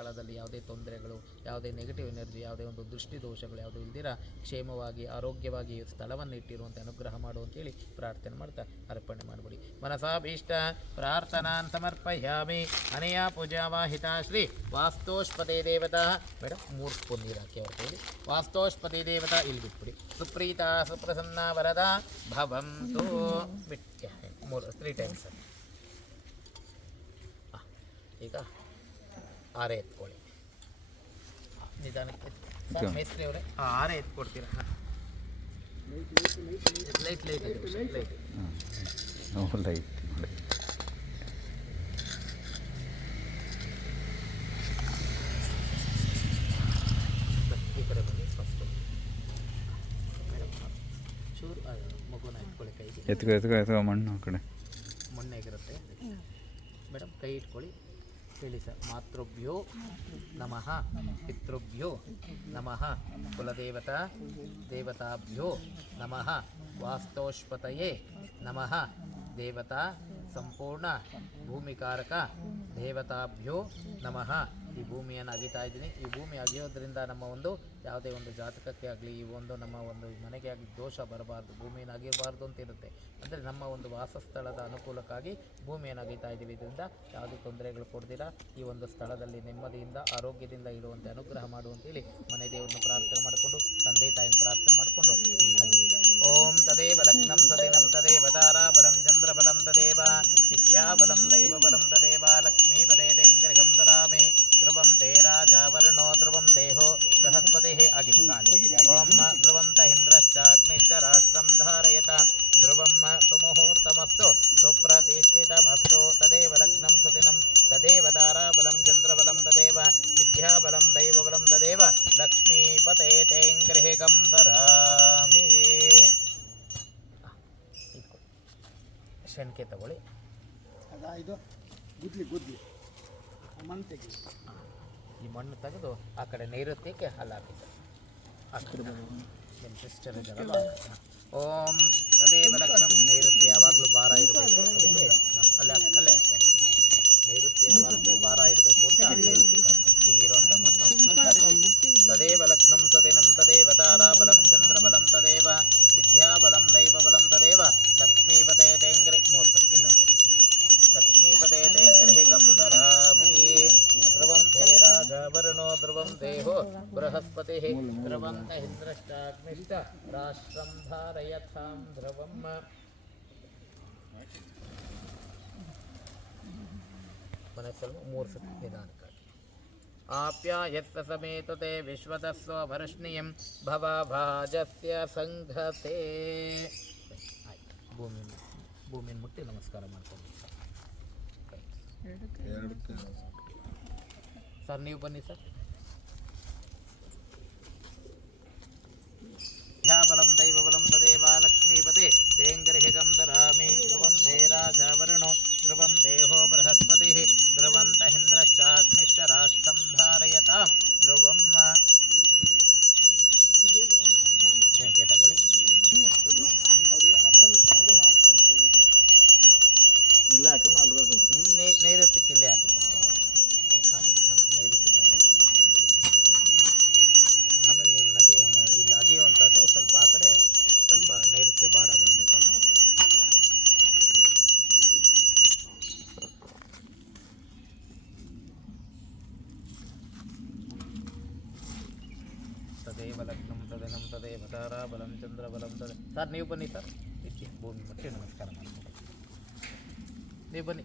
ಸ್ಥಳದಲ್ಲಿ ಯಾವುದೇ ತೊಂದರೆಗಳು, ಯಾವುದೇ ನೆಗೆಟಿವ್ ಎನರ್ಜಿ, ಯಾವುದೇ ಒಂದು ದೃಷ್ಟಿ ದೋಷಗಳು ಯಾವುದೂ ಇಲ್ದಿರ ಕ್ಷೇಮವಾಗಿ ಆರೋಗ್ಯವಾಗಿ ಸ್ಥಳವನ್ನು ಇಟ್ಟಿರುವಂತೆ ಅನುಗ್ರಹ ಮಾಡು ಅಂತೇಳಿ ಪ್ರಾರ್ಥನೆ ಮಾಡ್ತಾ ಅರ್ಪಣೆ ಮಾಡಿಬಿಡಿ. ಮನಸಾಭೀಷ್ಟ ಪ್ರಾರ್ಥನಾನ್ ಸಮರ್ಪಯಾಮಿ. ಅನೆಯ ಪೂಜಾವಾಹಿತಾ ಶ್ರೀ ವಾಸ್ತೋಷ್ಪದೇ ದೇವತಾ ಮೇಡಮ್ 3 ಸ್ಪೂನ್ ನೀರು ಹಾಕಿ ಅವ್ರ ಕೈಲಿ. ವಾಸ್ತೋಷ್ಪದೇ ದೇವತಾ ಇಲ್ಲಿ ಬಿಟ್ಬಿಡಿ. ಸುಪ್ರೀತ ಸುಪ್ರಸನ್ನ ವರದ ಭವಂತು ಬಿಟ್ಟು 3 ಟೈಮ್ಸ್. ಈಗ ಆರೇ ಎತ್ಕೊಳ್ಳಿ ನಿಧಾನಕ್ಕೆ ಸರ್. ಮೇಸ್ತ್ರಿ ಅವರೇ ಆರೇ ಎತ್ಕೊಡ್ತೀರಾ? ಲೈಟ್ ಲೈಟ್ ಲೈಟ್ ಈ ಕಡೆ ಬನ್ನಿ ಫಸ್ಟು. ಮೇಡಮ್ ಚೂರು ಮಗುನ ಎತ್ಕೊಳ್ಳಿ ಕೈಗೆ. ಎತ್ಕೊ ಮಣ್ಣು ಆ ಕಡೆ ಮಣ್ಣಾಗಿರುತ್ತೆ ಮೇಡಮ್. ಕೈ ಇಟ್ಕೊಳ್ಳಿ. ಹೇಳಿ ಸರ್. ಮಾತೃಭ್ಯೋ ನಮಃ, ಪಿತೃಭ್ಯೋ ನಮಃ, ಕುಲದೇವತಾ ದೇವತಾಭ್ಯೋ ನಮಃ, ವಾಸ್ತೋಷ್ಪತಯೇ ನಮಃ, ದೇವತಾ ಸಂಪೂರ್ಣ ಭೂಮಿಕಾರಕ ದೇವತಾಭ್ಯೋ ನಮಃ. ಈ ಭೂಮಿಯನ್ನು ಅಗಿತಾ ಇದ್ದೀನಿ. ಈ ಭೂಮಿ ಅಗಿಯೋದ್ರಿಂದ ನಮ್ಮ ಒಂದು ಯಾವುದೇ ಒಂದು ಜಾತಕಕ್ಕೆ ಆಗಲಿ, ಈ ಒಂದು ನಮ್ಮ ಒಂದು ಮನೆಗೆ ಆಗಲಿ ದೋಷ ಬರಬಾರ್ದು, ಭೂಮಿಯನ್ನು ಅಗಿಯಬಾರ್ದು ಅಂತ ಇರುತ್ತೆ. ಅಂದರೆ ನಮ್ಮ ಒಂದು ವಾಸಸ್ಥಳದ ಅನುಕೂಲಕ್ಕಾಗಿ ಭೂಮಿಯನ್ನು ಅಗಿತಾ ಇದ್ದೀವಿ. ಇದರಿಂದ ಯಾವುದೇ ತೊಂದರೆಗಳು ಕೊಡ್ದಿರ ಈ ಒಂದು ಸ್ಥಳದಲ್ಲಿ ನೆಮ್ಮದಿಯಿಂದ ಆರೋಗ್ಯದಿಂದ ಇರುವಂತೆ ಅನುಗ್ರಹ ಮಾಡುವಂತೇಳಿ ಮನೆ ದೇವರನ್ನು ಪ್ರಾರ್ಥನೆ ಮಾಡಿಕೊಂಡು, ತಂದೆ ತಾಯಿನ ಪ್ರಾರ್ಥನೆ ಮಾಡಿಕೊಂಡು ಓಂ ತದೇವ ಲಗ್ನಂ ಸದಿನಂ ತದೇವ ತಾರಾಬಲಂ ಚಂದ್ರಬಲಂ ತದೇವ ವಿದ್ಯಾಬಲಂ ದೈವಬಲಂ ತದೇವ ಲಕ್ಷ್ಮೀ ಪದೇಂಗೃಹಂ ತರಾಮೇ ಧ್ರುವಂ ತೇ ರಾಜಾವರ್ಣೋ ಧ್ರುವಂ ದೇಹೋ ಬೃಹಸ್ಪತಿ ಆಗಿದೆ ಕಾಲೆ. ಓಂ ಧ್ರುವಂ ತಹಿಂದ್ರಶ್ಚಾಗ್ನಿಶ್ಚ ರಾಷ್ಟ್ರಂ ಧಾರಯತ ಧ್ರುವಂ ಸುಮುಹೂರ್ತಮಸ್ತು ಸುಪ್ರತಿಷ್ಠಿತಮಸ್ತು. ತದೇವ ಲಗ್ನಂ ಸುದಿನಂ ತದೇವ ತಾರಾಬಲಂ ಚಂದ್ರಬಲಂ ತದೇವ ವಿದ್ಯಾಬಲಂ ದೈವಬಲಂ ತದೇವ ಲಕ್ಷ್ಮೀಪತೇಂಗೃಹಂ ತರಾಮಿ. ಶಂಕೆ ತಗೊಳ್ಳಿ. ಇದು ಗುದ್ಲಿ ಗುದ್ಲಿ ಮಣ್ಣು ತೆಗಿ. ಈ ಮಣ್ಣು ತೆಗೆದು ಆ ಕಡೆ ನೈಋತ್ಯಕ್ಕೆ ಅಲ್ಲಿ ಹಾಕಿ ಸರ್. ನಿಮ್ಮ ಸಿಸ್ಟರ್ ಇದ್ದಾರಲ್ಲ. ಓಂ ತದೇವ ಲಗ್ನಂ. ನೈಋತ್ಯ ಯಾವಾಗಲೂ ಭಾರ ಇರಬೇಕು. ಅಲ್ಲೇ ಅಲ್ಲೇ ಅಷ್ಟೇ. ನೈಋತ್ಯ ಯಾವಾಗಲೂ ಭಾರ ಇರಬೇಕು ಅಂತ ನೈಋತ್ಯ ಇಲ್ಲಿರುವಂಥ ಮಣ್ಣು. ತದೇವ ಲಗ್ನಂ ಸದಿನಂ ತದೇವ ತಾರಾಬಲಂ ಚಂದ್ರಬಲಂ ತದೇವ ವಿದ್ಯಾಬಲಂ ದೈವಬಲಂ ತದೇವ ಲಕ್ಷ್ಮೀಪತೇಂಗ್ರಿ. 3 ಸತಿ ಇನ್ನೊಂದು ಸತಿ. ಲಕ್ಷ್ಮೀಪತೇಂಗ್ರಹಿಗಂ ತರಾಮಿ. ಧ್ರುವಂ ತೇ ರಾಜಾವರ್ಣೋ ಧ್ರುವಂ ದೇಹೋ ಬೃಹಸ್ಪತಿ ಧ್ರುವಂ ತಹಿಂದ್ರಶ್ಚಾಗ್ನಿಶ್ಚ ರಾಷ್ಟ್ರಂ ಧಾರಯತಾಂ ಧ್ರುವಂ. ಮನಸ್ಸಲ್ಲಿ 3 ಸತಿ ನಿಧಾನಕ್ಕಾಗಿ. ಆಪ್ಯಾಯತ್ತ ಸಮೇತತೆ ವಿಶ್ವದಸ್ವ ಭರಷ್ಣಿಯಂ ಭವಭಾಜಸ್ಯ ಸಂಘತೆ. ಆಯ್ತು. ಭೂಮಿನ ಮುಟ್ಟಿ ನಮಸ್ಕಾರ ಮಾಡ್ಕೊಂಡು ಸರ್ ನೀವು ಬನ್ನಿ ಸರ್. ಬಲಂ ದೈವಬಲಂ ತದೇವ ಲಕ್ಷ್ಮೀಪತೆ ತೇಂಗೃಹಂ ಧರಾಮಿ. ಧ್ರುವಂ ತೇ ರಾಜಾವರ್ಣೋ ಧ್ರುವಂ ದೇಹೋ ಬೃಹಸ್ಪತಿ ಧ್ರುವಂ ತಹಿಂದ್ರಶ್ಚಾಗ್ನಿಶ್ಚ ರಾಷ್ಟ್ರಂ ಧಾರಯತಾಂ ಧ್ರುವಂ. ಶಂಕೆ ತಗೊಳ್ಳಿ. ನೈಋತ್ಯಕ್ಕೆ ಇಲ್ಲೇ ಹಾಕಿ ನೈಋತ್ಯಕ್ಕೆ ಹಾಕಿ. ಆಮೇಲೆ ನೀವು ಇಲ್ಲಿ ಅಗಿಯುವಂಥದ್ದು ಸ್ವಲ್ಪ ಆ ಕಡೆ ಸ್ವಲ್ಪ ನೈಋತ್ಯ ಭಾರ ಬರಬೇಕಲ್ಲ. ತದೇವ ಲಗ್ನಂ ತದನಂ ತದೇವ ತಾರಾಬಲಂ ಚಂದ್ರಬಲಂ ತದೇ. ಸರ್ ನೀವು ಬನ್ನಿ ಸರ್. ಭೂಮಿ ಮುಟ್ಟಿ ನಮಸ್ಕಾರ ಮಾಡ್ಕೊಂಡು ನೀವು ಬನ್ನಿ.